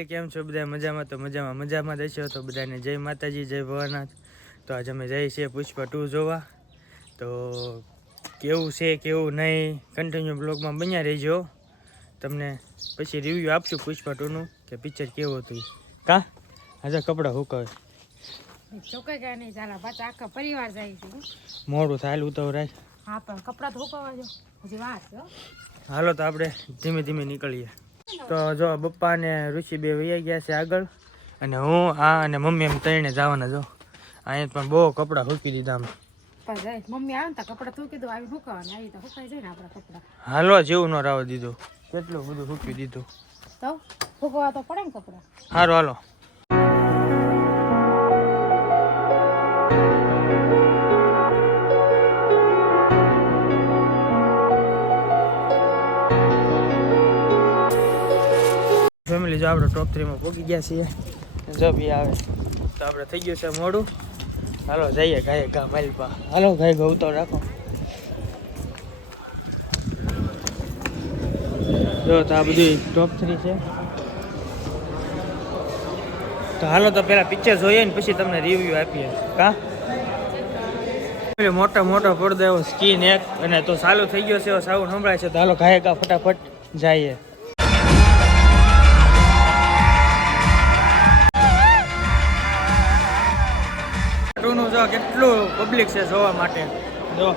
Family કેમ છો બધા મજામાં? તો મજામાં દેશો તો બધાને જય માતાજી જય ભવાનાથ. તો આજે અમે જઈએ છીએ પુષ્પા 2 જોવા. તો કેવું છે કેવું નહીં કન્ટિન્યુ બ્લોગમાં બન્યા રહેજો. તમને પછી રિવ્યૂ આપશું પુષ્પા 2નું કે પિક્ચર કેવું હતું. કા આજે કપડાં હુકાવે ચોકાઈ ગયા નહીં ચાલા પાછા આખા પરિવાર જાય છે. મોડું થાય ઉતાવળ. હા પણ કપડાં તો હુકાવા જો હજી વાર છે. હાલો તો આપણે ધીમે ધીમે નીકળીએ. તો જો પપ્પા ને ઋષિ બે વૈયા ગયા છે આગળ અને હું અને મમ્મી એમ ત્રણે જવાના. જો અહીંયા પણ બહુ કપડાં હૂકી દીધા અમે. મમ્મી આવે ને કપડાં થૂકી દો આવી હુકાવાના આવી તો હુકાઈ જાય ને આપણા કપડાં. હાલો જેવું ન રાવ દીધું કેટલું બધું હૂકી દીધું તો હુકવા તો પડે ને કપડાં. સારું હાલો. ફેમિલી જો આપણે ટોપ 3 માં પહોંચી ગયા છીએ. જો બી આવે તો આપણે થઈ ગયું છે મોડું. હાલો જઈએ ગાય ગા માલપા. હાલો ગાય ગા ઉતાર રાખો. જો તો આ બધું ટોપ 3 છે. તો હાલો તો પેલા પિક્ચર જોઈએ ને પછી તમને રિવ્યુ આપીએ. કા મોટો મોટો પડદો એવો સ્કીન એક અને તો ચાલુ થઈ ગયો છે એવો સાઉન્ડ સંભળાય છે. તો હાલો ગાય ગા ફટાફટ જઈએ. જો કેટલું પબ્લિક છે જોવા માટે. જો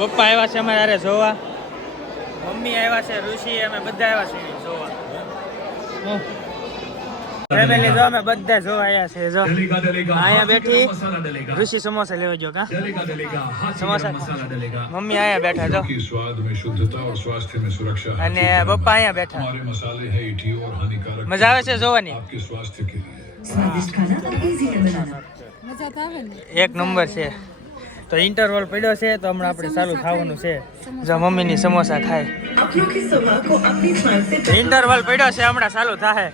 પપ્પા આવ્યા છે અમારે યારે જોવા, મમ્મી આવ્યા છે, ઋષિ અમે બધા આવ્યા છે જોવા. ફેમિલી જો અમે બધા જોવા આવ્યા છે. જો અહીંયા બેઠી ઋષિ સમોસા લેવા જો. કા સમોસા મમ્મી અહીંયા બેઠા જો અને પપ્પા અહીંયા બેઠા. મજા આવે છે જોવાની. એક નંબર છે. તો ઇન્ટરવલ પડ્યો છે તો હમણાં આપણે ચાલુ થવાનું છે. જો મમ્મીની સમોસા ખાય. ઇન્ટરવલ પડ્યો છે હમણાં ચાલુ થાય.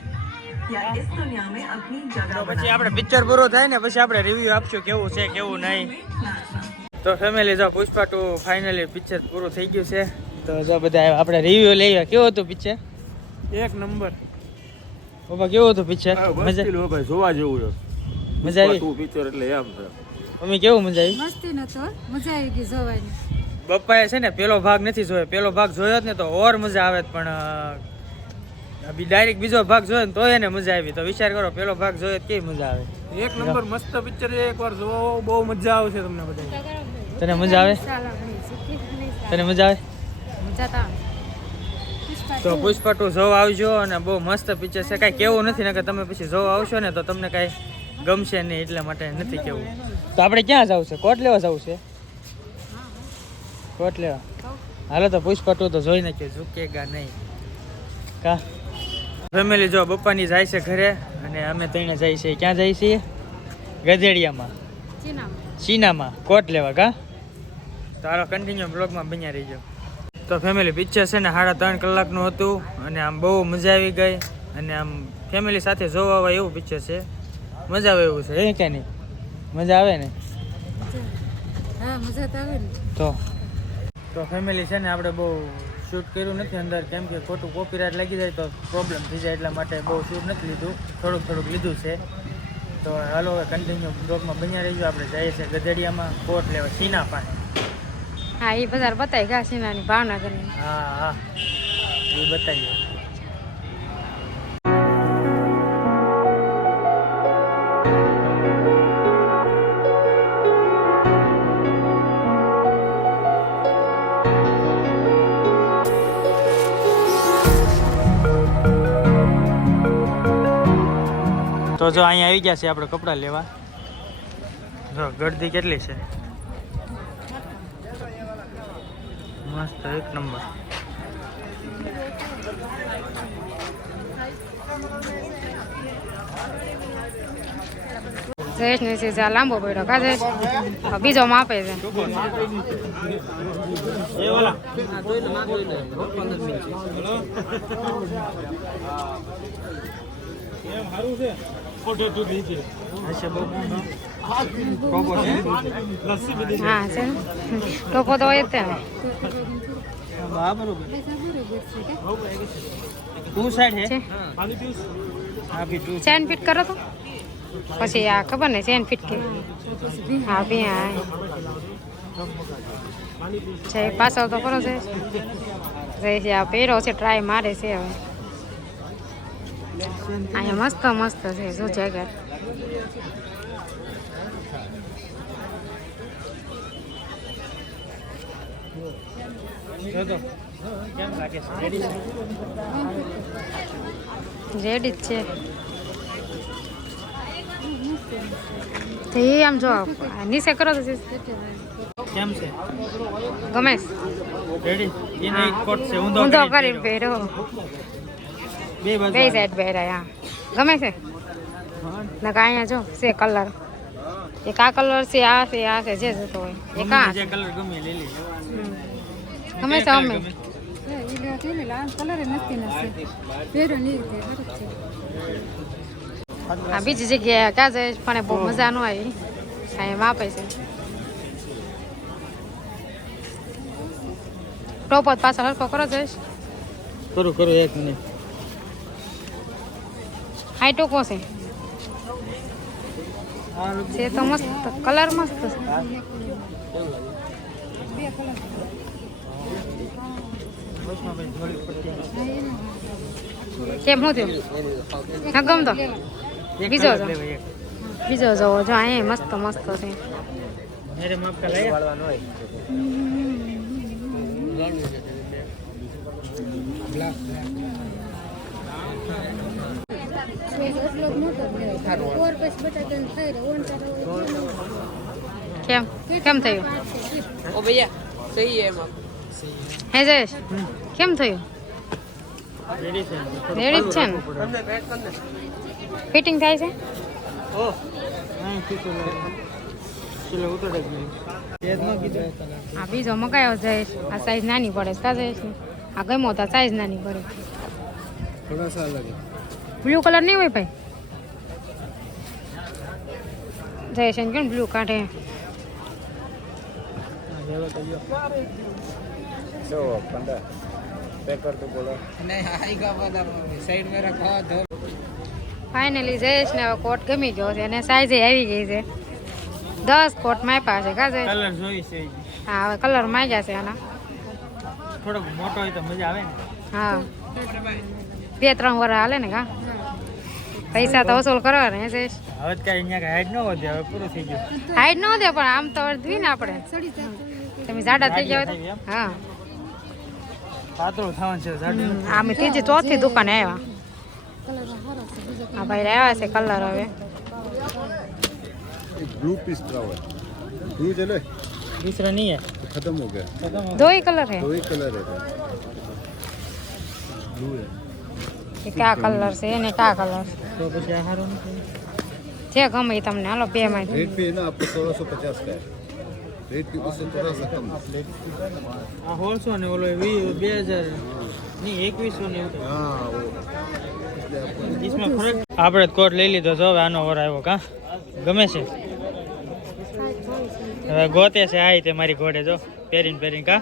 તો પછી આપણે પિક્ચર પૂરું થાય ને પછી આપણે રિવ્યુ આપશું કેવું છે કેવું નહીં. તો ફેમિલી જો પુષ્પા 2 ફાઇનલી પિક્ચર પૂરું થઈ ગયું છે. તો જો બધા આપણે રિવ્યુ લઈએ. કેવું હતું પિક્ચર? એક નંબર. પપ્પા કેવું હતું પિક્ચર? મજા જોવા જેવું. મજા આવી પિક્ચર એટલે એમ છે. મમ્મી કેવું મજા આવી? મસ્તી નતો, મજા આવી ગઈ જોવાની. પપ્પાએ છે ને પેલો ભાગ નથી જોયો. પેલો ભાગ જોયો જ ને તો ઓર મજા આવે પણ ડાયરેક્ટ બીજો ભાગ જોયો ને તો એને મજા આવી. તો વિચાર કરો પેલો ભાગ જોયો કેવી મજા આવે. એક નંબર મસ્ત પિક્ચર છે. એકવાર જોવો બહુ મજા આવશે તમને બધા. તને મજા આવે? તને મજા આવે? તો પુષ્પા 2 જોવા આવજો અને બહુ મસ્ત પિક્ચર છે. કાંઈ કેવું નથી ને કે તમે પછી જોવા આવશો ને તો તમને કાંઈ ગમશે નહીં એટલા માટે નથી કેવું. તો આપણે ક્યાં જવું છે? કોટ લેવા જવું છે? કોટ લેવા હાલો તો પુષ્પા 2 તો જોઈ નાખ્યો. ઝૂકેગા નહીં. કા ફેમિલી જો પપ્પાની જાય છે ઘરે અને અમે ત્રણે જઈએ છીએ. ક્યાં જઈએ છીએ? ગધેડિયામાં ચીનામાં કોટ લેવા. કા તો હાલો કન્ટિન્યુ બ્લોગમાં બન્યા રહીજો. તો ફેમિલી પિક્ચર છે ને 3.5 કલાકનું હતું અને આમ બહુ મજા આવી ગઈ. અને આમ ફેમિલી સાથે જોવા આવે એવું પિક્ચર છે. મજા આવે એવું છે. એ કે નહીં મજા આવે ને? હા મજા તો આવે ને. તો ફેમિલી છે ને આપણે બહુ શૂટ કર્યું નથી અંદર કેમ કે ખોટું કોપીરાઇટ લાગી જાય તો પ્રોબ્લેમ થઈ જાય એટલા માટે બહુ શૂટ નથી લીધું. થોડુંક લીધું છે. તો હાલો કન્ટિન્યુ બ્લોગમાં બન્યા રહીજો. આપણે જઈએ છીએ ગધેડિયામાં કોટ લેવા સીના પાસે. હા એ બજાર બતાવી ગયા સીનાની ભાવનગરની. હા એ બતાવીએ. તો જો અહીંયા આવી ગયા છે આપણે કપડાં લેવા. જો ગળદી કેટલી છે મસ્ત એક નંબર. જયેશ ને છે લાંબો પડ્યો કા જયેશ બીજો માપે છે. સારું છે ફોટો તું દીજે. અચ્છા બહુ હા છે ને ટોપો તો હોય જ તે ને. બરોબર ટુ સાઈડ છે હે હા બી ટુ ચેન ફિટ કરો તો પછી આ ખબર ને ચેન ફિટ કે હા બી હા છે પાછળ તો કરો છે છે આ પહેરો છે ટ્રાય મારે છે હવે અહીંયા મસ્ત મસ્ત છે શું જેકેટ જો તો કેમ લાગે છે રેડી રેડી જ છે તો એ આમ જો નીચે કરો તો કેમ છે ગમે રેડી એને એક કોટ છે ઊંધો ઊંધો કરીને કરીને પહેરો બે બાજુ બે સાઈડ પહેરાય હા ગમે છે ને અહીંયા જો છે કલર એક આ કલર છે આ છે જે જોતો હોય એક આ જે કલર ગમે લઈ લે ગમે છે અમે આ બીજી જગ્યાએ ક્યાં જાય પણ બહુ મજા ન આવી એમ આપે છે ટોપ જ પાછળ હરખો કરો જઈશ કરો એક મિનિટ હાઈ ટોકો છે છે તો મસ્ત કલર મસ્ત છે કેમ શું થયું હા ગમતો બીજો જો બીજો જવો જો અહીંયા મસ્ત મસ્ત છે मेरे माप का लाया કેમ કેમ થયું ओ भैया सही है माप હે જયેશ કેમ થયું रेडी से રેડી જ છે ને हमने बैठ करने ફિટિંગ થાય છે ओ हां ठीक है चलो उतर दे ये में कीधो આ બીજો મગાયો જયેશ આ સાઈઝ નાની પડે કા જયેશ આ ગમ્યો તો સાઈઝ નાની પડે थोड़ा सा अलग है બ્લુ કલર નહીં હોય ભાઈ જયેશ એને કેમ બ્લુ કાઢે जो पंडा पैक कर दो बोलो नहीं आएगा वाला साइड में रखा धो ફાઇનલી જયેશ ને હવે કોટ ગમી ગયો છે અને સાઈઝ આવી ગઈ છે 10 કોટ માપ્યા છે કા જયેશ कलर જોઈ છે હા હવે કલર માંગ્યા છે આના થોડો મોટો હોય તો મજા આવે ને હા 2-3 વાર હાલે ને કા પૈસા તો વસૂલ કરવા ને જયેશ હવે તો કઈ અહીંયા કઈ હાઈટ ન વધે હવે પૂરું થઈ ગયું હાઈટ ન દે પણ આમ તો અડધવી ને આપણે તમે જાડા થઈ ગયા હોય તો હા પાતળું થવાનું છે જાડું આમે ત્રીજી ચોથી દુકાને આવ્યા હા ભાઈ આવ્યા છે કલર હવે एक ब्लू पीस पड़ा हुआ है ब्लू चले दूसरा नहीं है खत्म हो गया खत्म हो दो ही कलर है दो ही कलर है ब्लू है એ કયા કલર છે એને કયા કલર तो પછી આ હારું નથી જે ગમે એ તમને હાલો બે માં रेट भी है ना आपको 1650 का है रेट की उससे थोड़ा सा कम આ 1600 ને ઓલો 2000 નહીં 2100 ને એવું हाँ वो इसलिए आपको इसमें फर्क આપણે કોટ લઈ લીધો જો હવે આનો વર આવ્યો કા ગમે છે હવે ગોતે છે આઈ તે મારી ઘોડે જો પહેરીને કા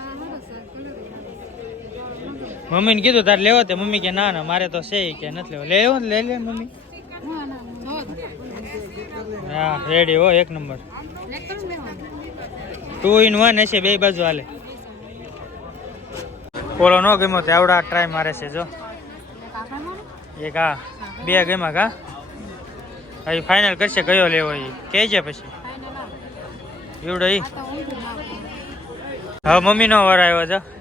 મમ્મીને કીધું તારે લેવો તે મમ્મી કે ના ના મારે તો છે કે નથી લેવો લેવો લઈ લે મમ્મી હા રેડી હો એક નંબર 2 in 1 હશે બે બાજુ હાલે ઓલો નો ગમ્યો તે આવડા ટ્રાય મારે છે જો એક આ બે ગમ્યા કા હવે ફાઇનલ કરશે કયો લેવો એ કહેજે પછી એવડો ઈ હવે મમ્મી નો વાર આવ્યો છે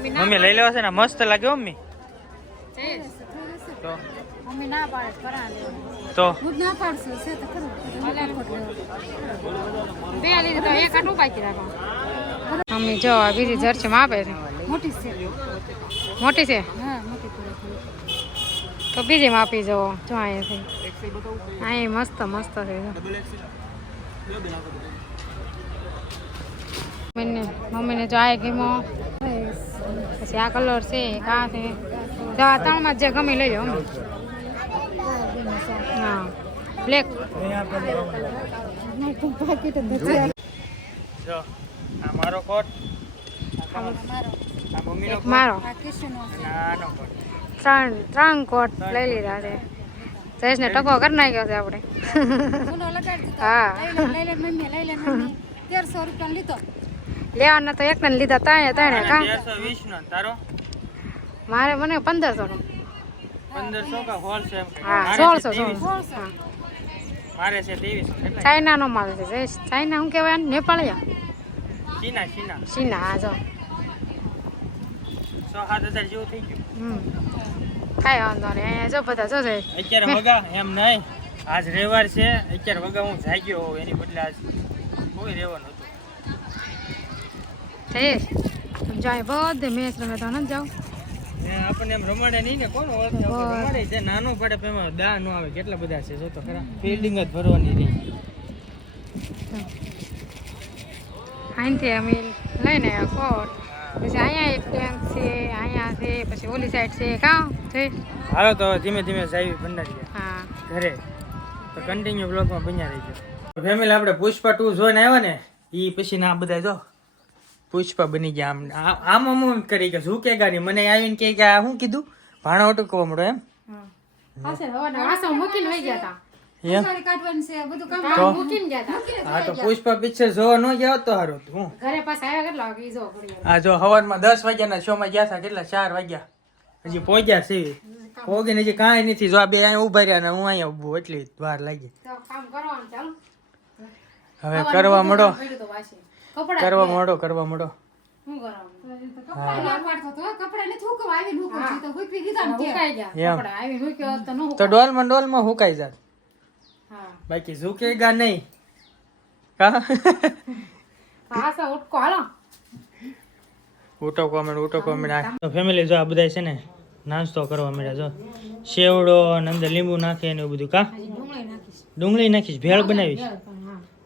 મમ્મી લઈ લેવા છે ને મસ્ત લાગે હો મમ્મી તો મમ્મી ના પાડે કરા લેવાનું તો હું ના પાડશું છે તો ખરું બે લીધે તો એક આટું બાકી રાખો મમ્મી જો આ બીજી જર્સી માં આપે છે મોટી છે મોટી છે હા મોટી તો બીજી માં આપી જવો જો અહીંયા અહીં મસ્ત મસ્ત છે મમ્મીને જો આ ગમ્યો પછી આ કલર છે આ છે તો આ ત્રણમાં જે ગમી લઈ જાઓ હા બ્લેક જો આ મારો કોટ આ મમ્મીનો એક મારો નાનો કોટ ત્રણ કોટ લઈ લીધા છે જયેશને ટકો કરી નાખ્યો છે આપણે હા લેવાના તો એક ને લીધા તાણે તાણે કા 1320 નો તારો મારે મને 1500 નો 1500 કા હોલસેલ હા 1600 મારે છે 2300 કેટલા ચાઇના નો માલ છે જયેશ ચાઇના શું કહેવાય નેપાળિયા ચીના ચીના હા જો 6-7000 જેવું થઈ ગયું કાંઈ વાંધો નહીં અહીંયા જો બધા જો જયેશ અત્યારે વગા એમ નહીં આજ રવિવાર છે અત્યારે વગા હું જાગ્યો હોઉં એની બદલે આજ કોઈ રહેવાનું હતું જયેશ જાય બધે મેચ રમે તો ન જાવ આપણને એમ રમાડે નહીં ને કોણ ઓળખે રમાડે જે નાનું પડે એમાં દા ન આવે કેટલા બધા છે જો તો ખરા ફિલ્ડિંગ જ ભરવાની રહી અહીંથી અમે લઈને કોટ પછી અહીંયા એક ટેન્ક છે અહીંયા છે પછી ઓલી સાઈડ છે કાં છે હાલો તો ધીમે ધીમે જાય ભંડારી હા ઘરે તો કન્ટિન્યુ બ્લોગમાં બન્યા રહીજો ફેમિલી આપણે પુષ્પા 2 જોઈને આવ્યા ને એ પછી ના બધા જો પુષ્પા બની ગયા આમ આમ કરી કે શું કે ગાડી મને આવીને કે આ શું કીધું ભાણો અટકવા મળો એમ વાસણ મૂકીને વહી ગયા હા તો પુષ્પા પિક્ચર જોવા ન ગયા તો સારું હતું હું ઘરે પાછા આવ્યા કેટલા વાગે જો આ જો સવારમાં 10 વાગ્યાના શો માં ગયા હતા કેટલા 4 વાગ્યા હજી પહોંચ્યા છે પહોંચીને હજી કાંઈ નથી જો આ બે અહીંયા ઉભા રહ્યા ને હું અહીંયા ઊભું એટલી વાર લાગી કામ કરવાનું ચાલો હવે કરવા મળો કપડા કરવા મળો શું કરવાનું તો ડોલમાં હુકાઈ જાત બાકી ઝુકેગા નહીં કા ઉટો કોમેન્ટ તો ફેમિલી જો આ બધા છે ને નાસ્તો કરવા મળ્યા જો સેવડો અને અંદર લીંબુ નાખે ને એવું બધું કા ડુંગળી નાખીશ ભેળ બનાવીશ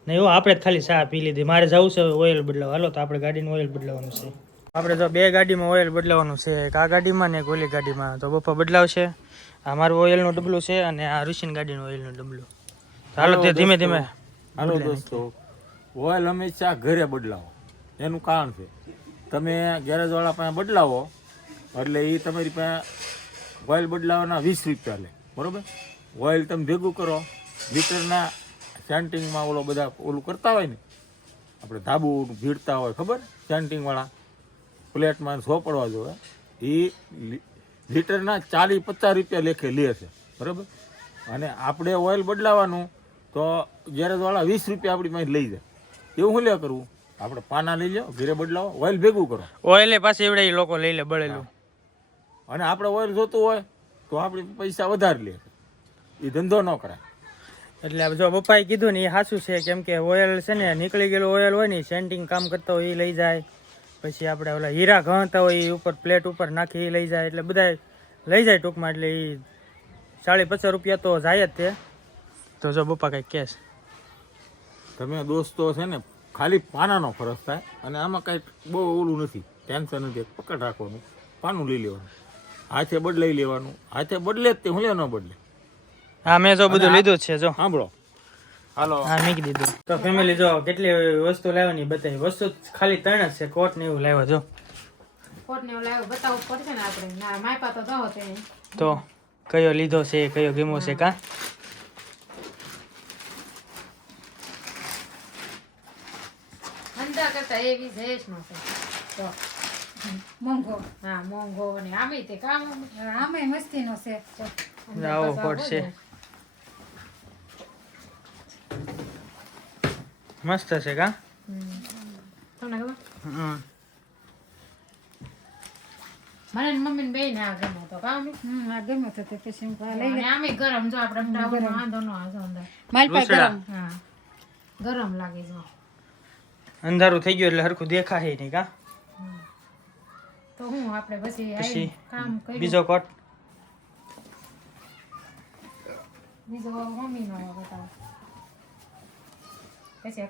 નહીં એવું આપણે જ ખાલી ચા પી લીધી મારે જવું છે ઓઇલ બદલાવા હાલો તો આપણે ગાડીનું ઓઇલ બદલાવાનું છે આપણે તો બે ગાડીમાં ઓઇલ બદલાવાનું છે એક આ ગાડીમાં ને એક ઓલી ગાડીમાં તો બપા બદલાવશે આ મારું ઓઇલનું ડબલું છે અને આ ઋષિન ગાડીનું ઓઇલનું ડબલું હાલો તે ધીમે ધીમે હાલો દોસ્તો ઓઇલ હંમેશા ઘરે બદલાવો એનું કારણ છે તમે ગેરેજ વાળા પાસે બદલાવો એટલે એ તમારી પાસે ઓઇલ બદલાવાના 20 રૂપિયા લે બરોબર ઓઇલ તમે ભેગું કરો લીટરના સેન્ટિંગમાં બધા ઓલું કરતા હોય ને આપણે ધાબુ ભીડતા હોય ખબર સેન્ટિંગવાળા પ્લેટમાં સોપડવા જોઈએ એ લીટરના 40-50 રૂપિયા લેખે લે છે બરાબર અને આપણે ઓઇલ બદલાવાનું તો ગેરેજવાળા 20 રૂપિયા આપણી પાસે લઈ જાય એવું શું લે કરવું આપણે પાના લઈ લો ઘરે બદલાવો ઓઇલ ભેગું કરો ઓઇલે પાછી એવડે લોકો લઈ લે બળેલું અને આપણે ઓઇલ જોતું હોય તો આપણે પૈસા વધારે લે એ ધંધો ન કરાય એટલે જો પપ્પાએ કીધું ને એ સાચું છે કેમ કે ઓઇલ છે ને નીકળી ગયેલું ઓઇલ હોય ને સેન્ટિંગ કામ કરતા હોય એ લઈ જાય પછી આપણે ઓલા હીરા ઘણતા હોય એ ઉપર પ્લેટ ઉપર નાખી એ લઈ જાય એટલે બધા લઈ જાય ટૂંકમાં એટલે એ 40-50 રૂપિયા તો જાય જ તે તો જો પપ્પા કંઈક કેસ તમે દોસ્તો છે ને ખાલી પાનાનો ફરક થાય અને આમાં કાંઈ બહુ ઓલું નથી ટેન્શન નથી પકડ રાખવાનું પાનું લઈ લેવાનું હાથે બદલાઈ લેવાનું હાથે બદલે જ તે હું લે ન બદલે હા મેં જો બધું લીધું જ છે જો સાંભળો હાલો હા મૂકી દીધું તો ફેમિલી જો કેટલી વસ્તુ લાવવાની બતાવી વસ્તુ ખાલી 3 જ છે કોટ ને એવું લાવ્યા જો કોટ ને લાવ્યો બતાવવું પડશે ને આપણે ના માપા તો દો તે તો કયો લીધો છે કયો ગમ્યો છે કા અંદા કરતા એવી જયેશ નો છે તો મોંઘો હા મોંઘો ને આમે તે કામ આમે મસ્તી નો છે આવો કોટ છે મસ્ત છે કા તમને ખબર હમ મને મમ્મી ને બે ને આ ગમે તો કામ આ ગમે તો તે પછી લઈ લે આમે ગરમ જો આપણે ડાઉન વાંધો નો આજો અંદર માલ પા ગરમ હા ગરમ લાગે જો અંધારું થઈ ગયું એટલે હરખું દેખાય નહીં કા તો હું આપણે પછી કામ કરી બીજો કોટ બીજો મમ્મી નો બતાવો પછી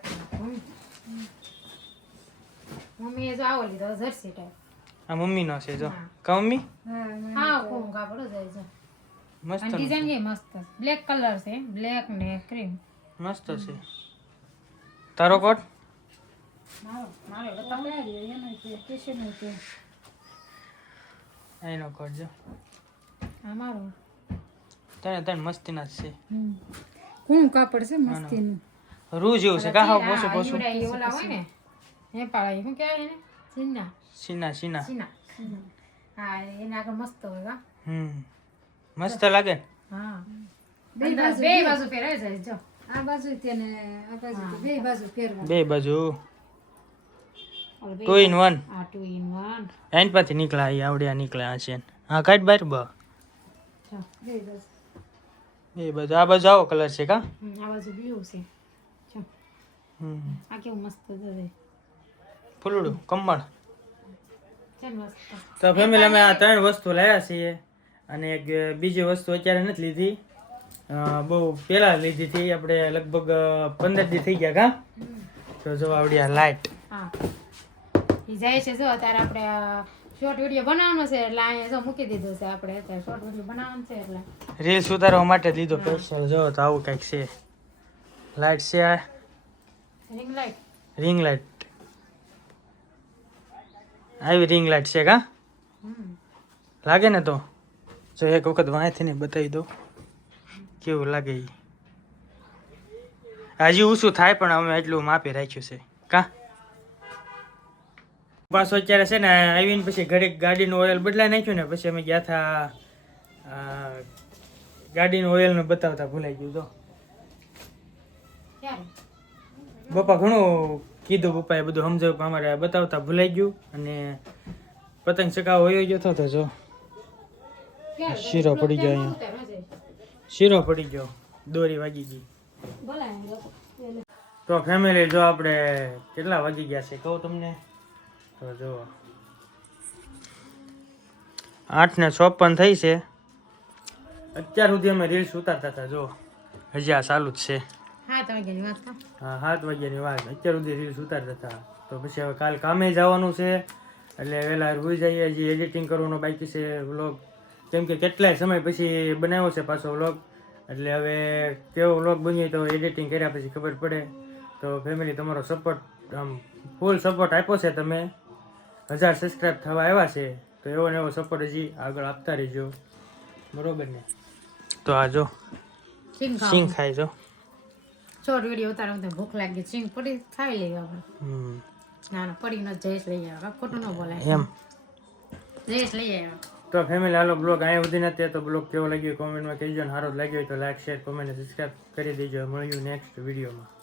મમ્મી એ જો આવો લીધો જર્સી ટાઈપ આ મમ્મી નો છે જો કા મમ્મી હા કોમ કાપડો જાય છે મસ્ત ડિઝાઇન કે મસ્ત બ્લેક કલર છે બ્લેક ને ક્રીમ મસ્ત છે તારો કોટ એનો કોટ જો તને મસ્તીના જ છે કોણ કાપડ છે મસ્તીનું રૂ જેવું છે કા હાવ પોસું આ પોસું ઈવડા ઓલા હોય ને એ પાળા શું કહેવાય એને સીના સીના સીના સીના હા એને આગળ મસ્ત હોય કા મસ્ત લાગે ને? હા બે બાજુ પહેરાય છે જો આ બાજુ તેને આ બાજુ બે બાજુ પહેરવા બે બાજુ 2 in 1 આ 2 in 1 એન પાથી નીકળ્યા અહીં આવડ્યા નીકળ્યા છે હા કાઢ બાર બ જો બે બાજુ બે બાજુ આ બાજુ આવો કલર છે કા આ બાજુ બ્લુ છે જો આ કેવું મસ્ત છે ફૂલડું કમળ છે મસ્ત તો ફેમિલી અમે આ 3 વસ્તુ લાવ્યા છીએ અને એક બીજી વસ્તુ અત્યારે નથી લીધી બહુ પહેલા લીધી હતી આપણે લગભગ 15 દી થઈ ગયા કા તો જો આવડી આ લાઈટ હા ઈ જાય છે જો અત્યારે આપણે શોર્ટ વિડિયો બનાવવાનો છે એટલે અહીંયા જો મૂકી દીધું છે આપણે અત્યારે શોર્ટ વિડિયો બનાવવાનું છે એટલે રીલ્સ ઉતારવા માટે લીધો સ્પેશિયલ જો તો આવું કંઈક છે લાઈટ છે આ રિંગ લાઈટ રિંગ લાઈટ આવી રિંગ લાઈટ છે કા લાગે ને તો જો એક વખત વાંચીને બતાવી દો કેવું લાગે ઈ હજી ઓછું થાય પણ અમે એટલું માપી રાખ્યું છે કા પાછો અત્યારે છે ને આવીને પછી ઘડીક ગાડીનું ઓઇલ બદલાઈ નાખ્યું ને પછી અમે ગયા હતા ગાડીનું ઓઇલનું બતાવતા ભૂલાઈ ગયું તો ક્યારે પપ્પા ઘણું કીધું પપ્પાએ બધું સમજાવ્યું પણ અમારે બતાવતા ભૂલાઈ ગયું અને પતંગ ચકાવો વયો ગયો હતો તો જો શીરો પડી ગયો અહીંયા શીરો પડી ગયો દોરી વાગી ગઈ તો ફેમિલી જો આપણે કેટલા વાગી ગયા છે કહું તમને તો જો 8:56 થઈ છે અત્યાર સુધી અમે રીલ્સ ઉતારતા હતા જો હજી આ ચાલુ જ છે હા તમે ગેલી વાત કા હા 7 વાગ્યાની વાત અત્યાર સુધી રીલ્સ ઉતારતા હતા તો પછી હવે કાલ કામે જવાનું છે એટલે વહેલા હોઈ જઈએ હજી એડિટિંગ કરવાનો બાકી છે વ્લોગ કેમ કે કેટલાય સમય પછી બનાવ્યો છે પાછો વ્લોગ એટલે હવે કેવો વ્લોગ બન્યો તો એડિટિંગ કર્યા પછી ખબર પડે તો ફેમિલી તમારો સપોર્ટ આમ ફૂલ સપોર્ટ આપ્યો છે તમે 1000 સબસ્ક્રાઈબ થવા આવ્યા છે તો એવો ને એવો સપોર્ટ હજી આગળ આપતા રહેજો બરોબર ને તો આ જો સિંગ ખાઈ જો શોર્ટ વિડિયો ઉતારવા તો ભૂખ લાગી સિંગ પડી ખાઈ લઈએ આપણે ના ના પડી ન જઈશ લઈ આવે ખોટું ન બોલાય એમ જઈશ લઈ આવે તો ફેમિલી હાલો બ્લોગ અહીંયા સુધી નથી તો બ્લોગ કેવો લાગ્યો કોમેન્ટમાં કહેજો ને સારો લાગ્યો હોય તો લાઈક શેર કોમેન્ટ સબસ્ક્રાઈબ કરી દેજો મળ્યું નેક્સ્ટ વિડીયોમાં